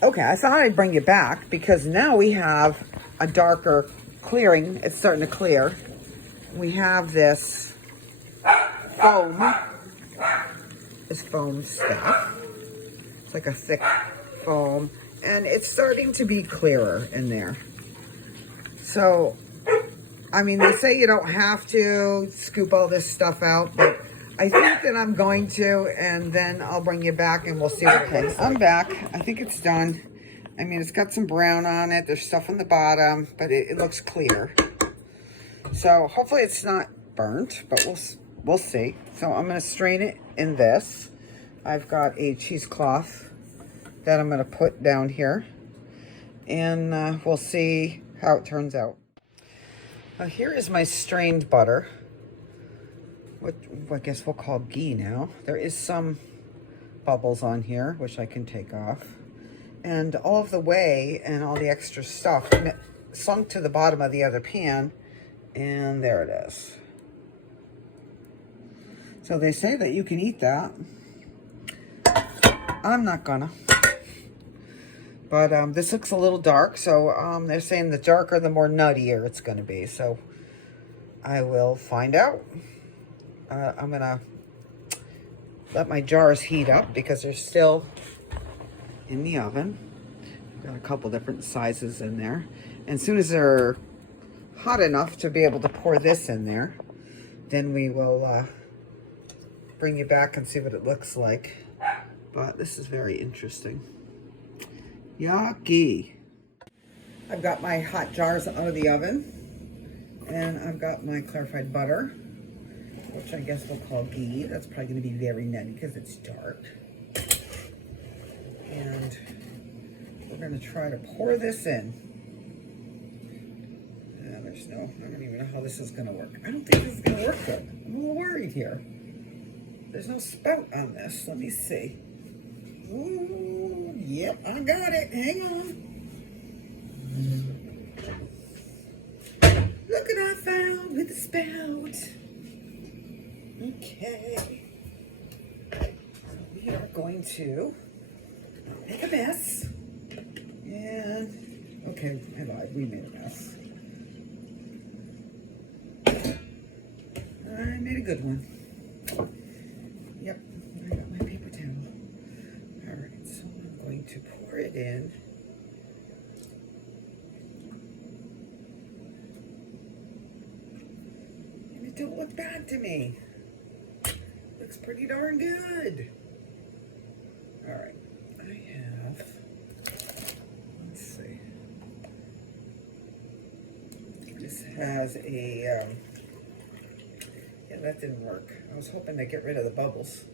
Okay, I thought I'd bring you back because now we have a darker clearing. It's starting to clear. We have this foam, stuff. It's like a thick foam, and it's starting to be clearer in there. So, I mean, they say you don't have to scoop all this stuff out, but I think that I'm going to, and then I'll bring you back and we'll see what it is. I'm back. I think it's done. I mean, it's got some brown on it. There's stuff on the bottom, but it looks clear. So hopefully it's not burnt, but we'll see. So I'm going to strain it in this. I've got a cheesecloth that I'm going to put down here, and we'll see how it turns out. Here is my strained butter, what I guess we'll call ghee now. There is some bubbles on here, which I can take off. And all of the whey and all the extra stuff sunk to the bottom of the other pan, and there it is. So they say that you can eat that. I'm not gonna. But this looks a little dark, so they're saying the darker, the more nuttier it's gonna be. So I will find out. I'm gonna let my jars heat up because they're still in the oven. Got a couple different sizes in there. And as soon as they're hot enough to be able to pour this in there, then we will bring you back and see what it looks like. But this is very interesting. Yucky. I've got my hot jars out of the oven, and I've got my clarified butter, which I guess we'll call ghee. That's probably going to be very nutty because it's dark. And we're going to try to pour this in. There's no, I don't even know how this is going to work. I don't think this is going to work good. I'm a little worried here. There's no spout on this. Let me see. Ooh, yep, I got it. Hang on. Look what I found with the spout. Okay. So we are going to make a mess. And, okay, I lied. We made a mess. I made a good one. Yep, I got my paper towel. All right, so I'm going to pour it in. And it don't look bad to me. Looks pretty darn good. All right, I have, let's see. This has a, yeah, that didn't work. I was hoping to get rid of the bubbles,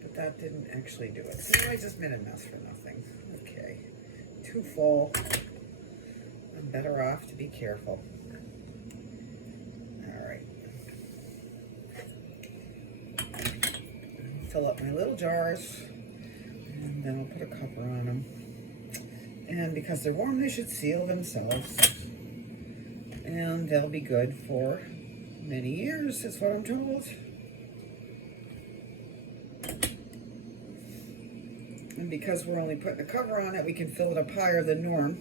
but that didn't actually do it. See, I just made a mess for nothing. Okay, too full. I'm better off to be careful. All right. Fill up my little jars, and then I'll put a cover on them. And because they're warm, they should seal themselves. And they'll be good for many years, is what I'm told. And because we're only putting a cover on it, we can fill it up higher than norm.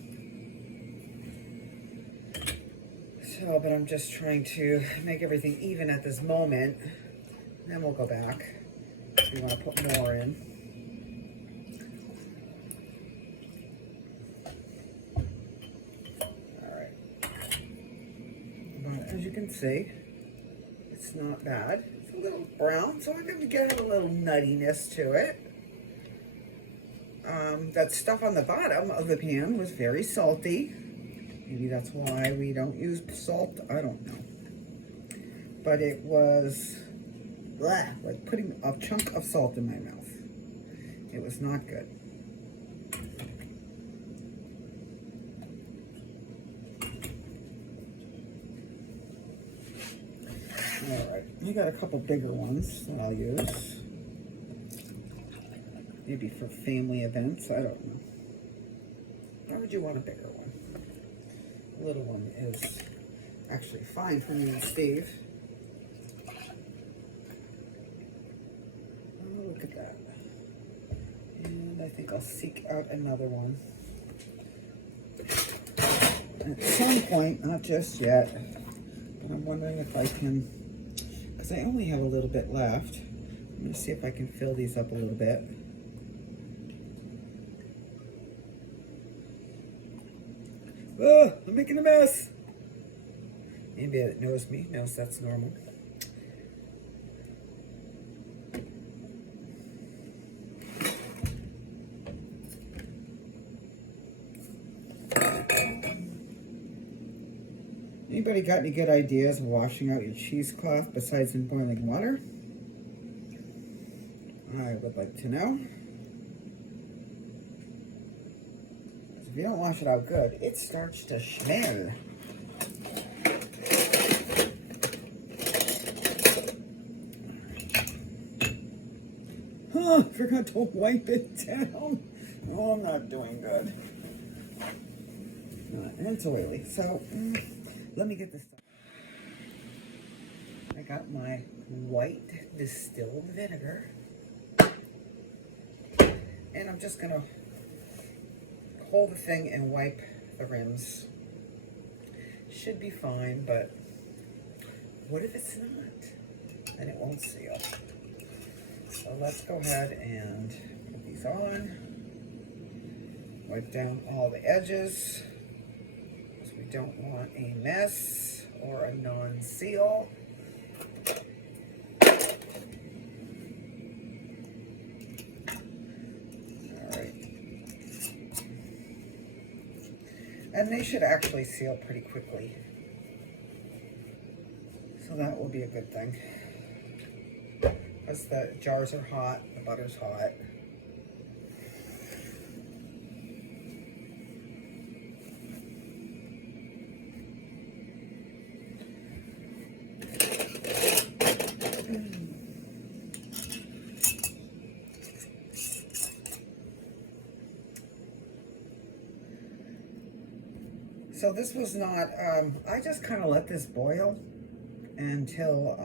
So, but I'm just trying to make everything even at this moment. Then we'll go back if we want to put more in. All right. But as you can see, it's not bad. It's a little brown, so I'm going to get a little nuttiness to it. That stuff on the bottom of the pan was very salty. Maybe that's why we don't use salt. I don't know. But it was like putting a chunk of salt in my mouth. It was not good. All right, I got a couple bigger ones that I'll use. Maybe for family events, I don't know. Or would you want a bigger one? A little one is actually fine for me and Steve. Oh, look at that. And And I think I'll seek out another one. At some point, not just yet, but I'm wondering if I can, because I only have a little bit left. I'm going to see if I can fill these up a little bit. Oh, I'm making a mess. Anybody that knows me knows that's normal. Anybody got any good ideas of washing out your cheesecloth besides in boiling water? I would like to know. If you don't wash it out good, it starts to smell. Huh, forgot to wipe it down. Oh, I'm not doing good. And it's oily, so let me get this stuff. I got my white distilled vinegar. And I'm just gonna hold the thing and wipe the rims. Should be fine, but what if it's not? Then it won't seal. So let's go ahead and put these on. Wipe down all the edges, because we don't want a mess or a non-seal. And they should actually seal pretty quickly. So that will be a good thing. Because the jars are hot, the butter's hot. So this was not, I just kind of let this boil until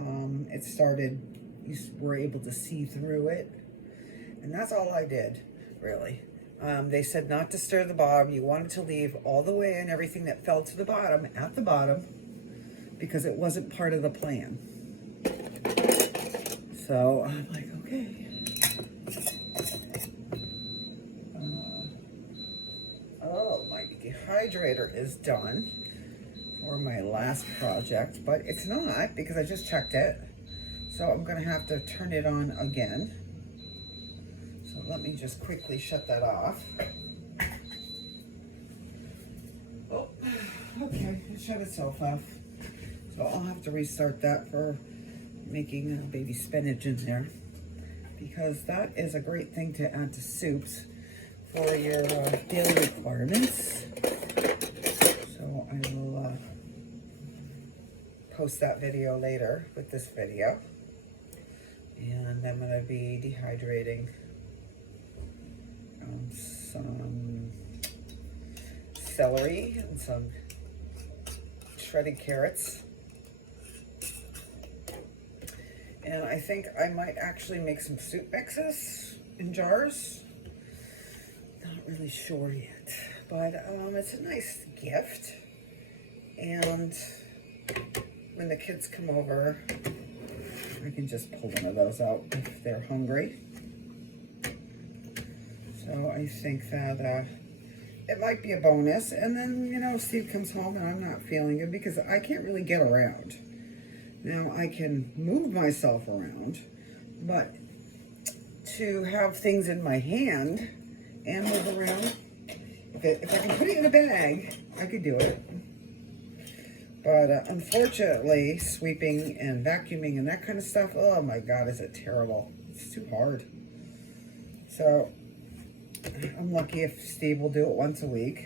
it started, you were able to see through it. And that's all I did, really. They said not to stir the bottom. You wanted to leave all the way and everything that fell to the bottom at the bottom, because it wasn't part of the plan. So I'm like, okay. Oh, my dehydrator is done for my last project, but it's not because I just checked it. So I'm going to have to turn it on again. So let me just quickly shut that off. Oh, okay, it shut itself off. So I'll have to restart that for making baby spinach in there, because that is a great thing to add to soups for your daily requirements. So I will post that video later with this video. And I'm going to be dehydrating some celery and some shredded carrots. And I think I might actually make some soup mixes in jars. Not really sure yet, but it's a nice gift. And when the kids come over, I can just pull one of those out if they're hungry. So I think that it might be a bonus. And then, you know, Steve comes home and I'm not feeling good because I can't really get around. Now, I can move myself around, but to have things in my hand and move around, if I can put it in a bag, I could do it. But unfortunately, sweeping and vacuuming and that kind of stuff, oh my God, is it terrible. It's too hard. So I'm lucky if Steve will do it once a week.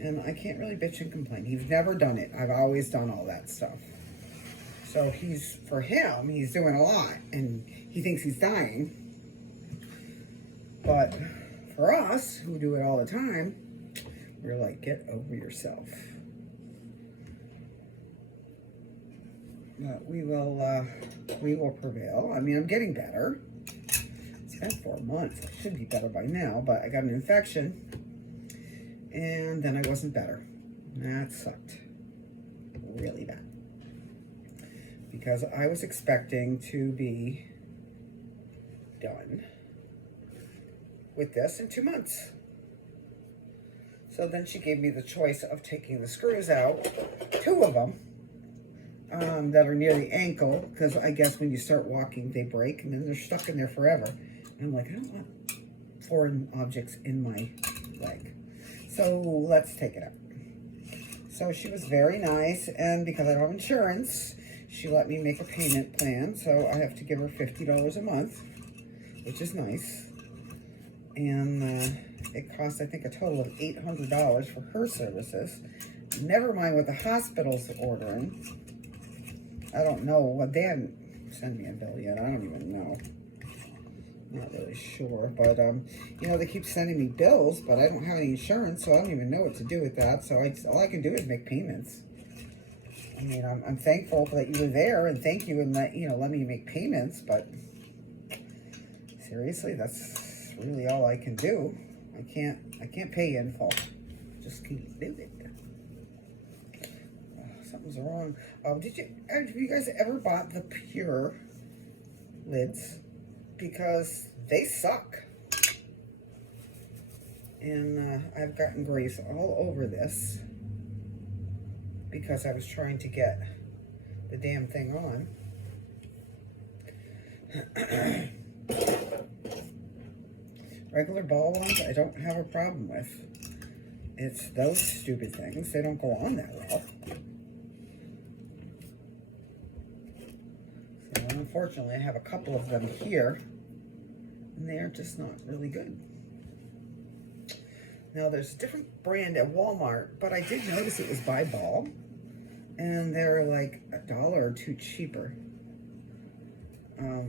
And I can't really bitch and complain. He's never done it. I've always done all that stuff. So for him, he's doing a lot, and he thinks he's dying. But for us, who do it all the time, we're like, get over yourself. But we will prevail. I mean, I'm getting better. It's been 4 months. I should be better by now, but I got an infection, and then I wasn't better. That sucked really bad, because I was expecting to be done with this in 2 months. So then she gave me the choice of taking the screws out, 2 of them, that are near the ankle, because I guess when you start walking, they break, and then they're stuck in there forever. And I'm like, I don't want foreign objects in my leg. So let's take it out. So she was very nice, and because I don't have insurance, she let me make a payment plan. So I have to give her $50 a month, which is nice. And it costs, I think, a total of $800 for her services. Never mind what the hospital's ordering. I don't know. Well, they haven't sent me a bill yet. I don't even know. Not really sure. But, you know, they keep sending me bills, but I don't have any insurance, so I don't even know what to do with that. So all I can do is make payments. I mean, I'm thankful that you were there, and thank you, and let me make payments, but seriously, that's really all I can do. I can't pay in full. Just can't do it. Something's wrong. Have you guys ever bought the Pure lids? Because they suck. And I've gotten grease all over this because I was trying to get the damn thing on. Regular ball ones, I don't have a problem with. It's those stupid things. They don't go on that well. So unfortunately, I have a couple of them here, and they're just not really good. Now, there's a different brand at Walmart, but I did notice it was by ball, and they're like $1 or $2 cheaper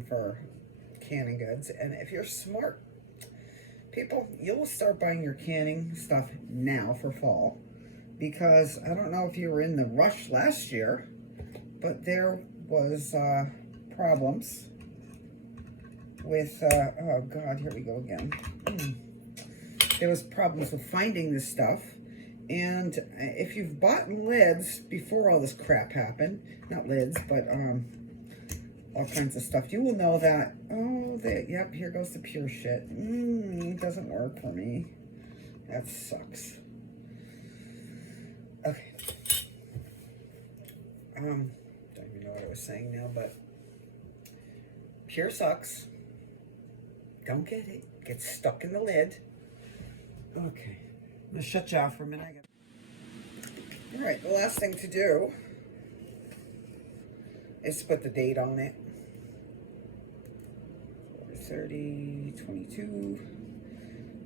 for canning goods. And if you're smart, people, you'll start buying your canning stuff now for fall, because I don't know if you were in the rush last year, but there was problems with, oh God, here we go again. There was problems with finding this stuff, and if you've bought lids before all this crap happened, not lids, but all kinds of stuff, you will know that, yep, here goes the Pure shit. It doesn't work for me. That sucks. Okay. Don't even know what I was saying now, but Pure sucks. Don't get it. Gets stuck in the lid. Okay. I'm going to shut you off for a minute. All right, the last thing to do is put the date on it. 4/30/22.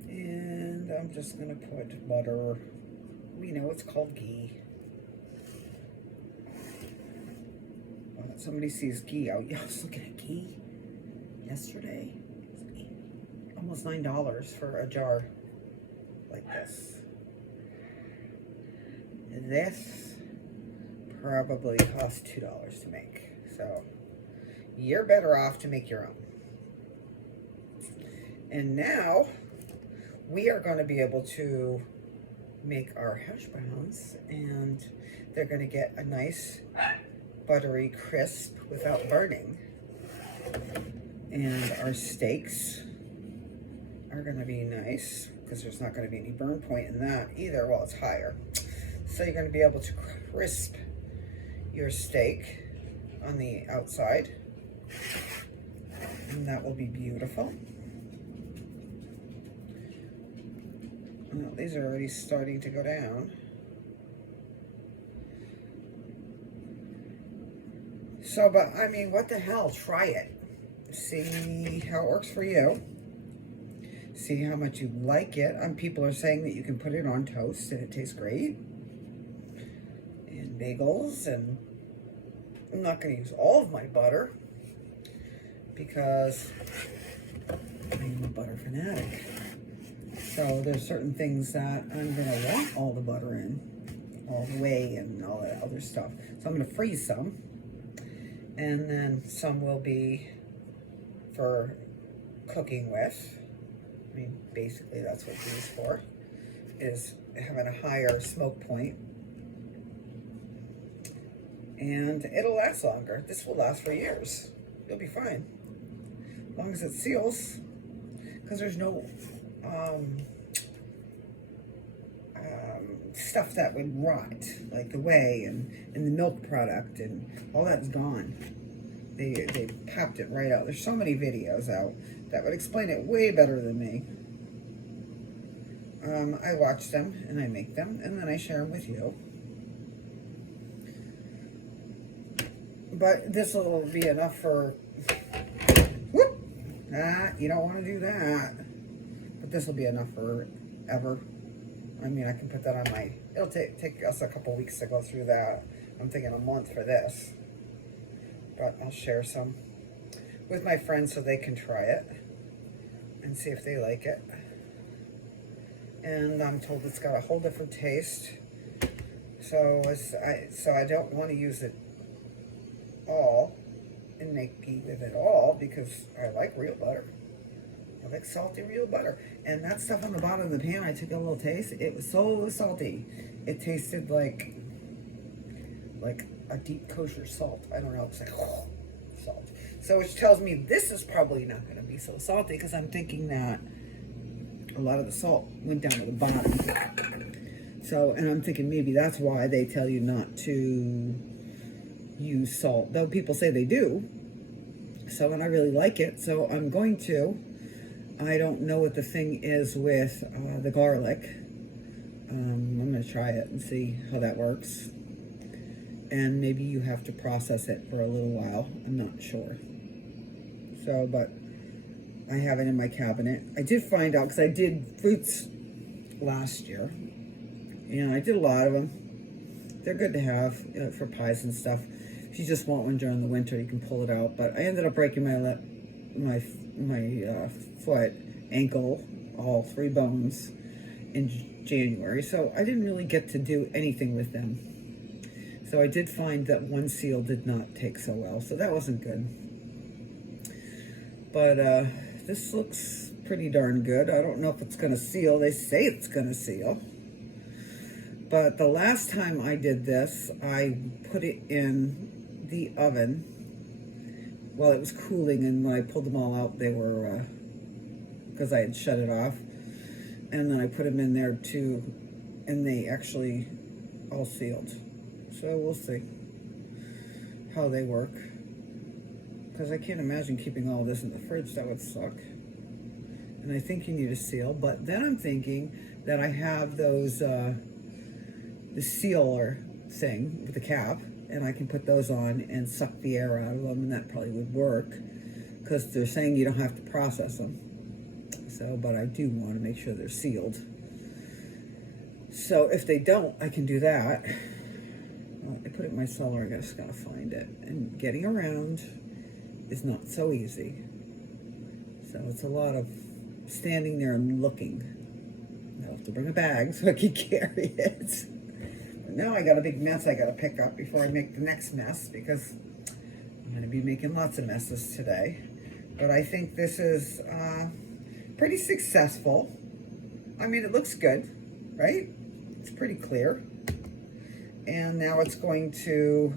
And I'm just going to put butter. We know it's called ghee. Somebody sees ghee. I was looking at ghee yesterday. Almost $9 for a jar like this. And this probably costs $2 to make. So you're better off to make your own. And now we are going to be able to make our hash browns, and they're going to get a nice buttery crisp without burning. And our steaks are going to be nice, because there's not going to be any burn point in that either. Well, it's higher. So you're going to be able to crisp your steak on the outside, and that will be beautiful. Well, these are already starting to go down. So, but I mean, what the hell? Try it. See how it works for you. See how much you like it. People are saying that you can put it on toast and it tastes great. And bagels. And I'm not going to use all of my butter, because I'm a butter fanatic. So there's certain things that I'm going to want all the butter in, all the way, and all that other stuff. So I'm going to freeze some. And then some will be for cooking with. I mean, basically that's what Ghee is for, is having a higher smoke point. And it'll last longer. This will last for years. You'll be fine. As long as it seals. Because there's no stuff that would rot, like the whey and the milk product, and all that's gone. They popped it right out. There's so many videos out that would explain it way better than me. I watch them and I make them and then I share them with you. But this will be enough for, whoop, you don't want to do that. But this will be enough for ever. I mean, I can put that on my, it'll take us a couple weeks to go through that. I'm thinking a month for this. But I'll share some with my friends so they can try it and see if they like it. And I'm told it's got a whole different taste. So I don't want to use it all and make ghee with it all, because I like real butter. I like salty real butter. And that stuff on the bottom of the pan, I took a little taste. It was so salty. It tasted like a deep kosher salt. I don't know. It's like salt. So which tells me this is probably not going to be so salty, because I'm thinking that a lot of the salt went down to the bottom. So, and I'm thinking maybe that's why they tell you not to use salt, though people say they do. So, and I really like it, so I'm going to. I don't know what the thing is with the garlic. I'm going to try it and see how that works. And maybe you have to process it for a little while. I'm not sure. So, but I have it in my cabinet. I did find out, because I did fruits last year. And I did a lot of them. They're good to have, you know, for pies and stuff. If you just want one during the winter, you can pull it out. But I ended up breaking my foot, ankle, all 3 bones in January. So I didn't really get to do anything with them. So I did find that one seal did not take so well. So that wasn't good. But this looks pretty darn good. I don't know if it's going to seal. They say it's going to seal. But the last time I did this, I put it in the oven while it was cooling, and when I pulled them all out, they were, because I had shut it off, and then I put them in there too, and they actually all sealed. So we'll see how they work, because I can't imagine keeping all this in the fridge. That would suck. And I think you need a seal, but then I'm thinking that I have those the sealer thing with the cap, and I can put those on and suck the air out of them, and that probably would work, because they're saying you don't have to process them. So, but I do want to make sure they're sealed. So if they don't, I can do that. Well, I put it in my cellar. I just gotta find it, and getting around is not so easy. So it's a lot of standing there and looking. I'll have to bring a bag so I can carry it. Now I got a big mess I got to pick up before I make the next mess, because I'm going to be making lots of messes today. But I think this is pretty successful. I mean, it looks good, right? It's pretty clear. And now it's going to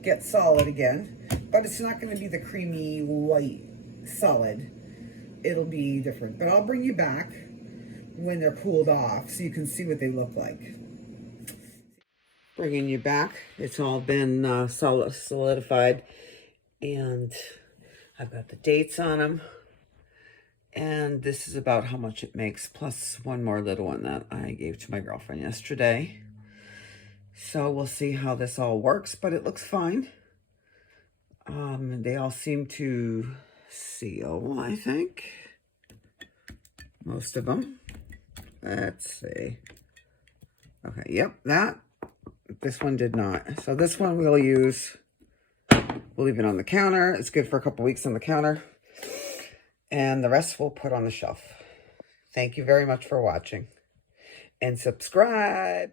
get solid again, but it's not going to be the creamy white solid. It'll be different, but I'll bring you back when they're cooled off so you can see what they look like. Bringing you back. It's all been solidified, and I've got the dates on them, and this is about how much it makes, plus one more little one that I gave to my girlfriend yesterday. So we'll see how this all works, but it looks fine. They all seem to seal, I think. Most of them. Let's see. Okay, yep, that. This one did not. So this one we'll use. We'll leave it on the counter. It's good for a couple weeks on the counter. And the rest we'll put on the shelf. Thank you very much for watching. And subscribe.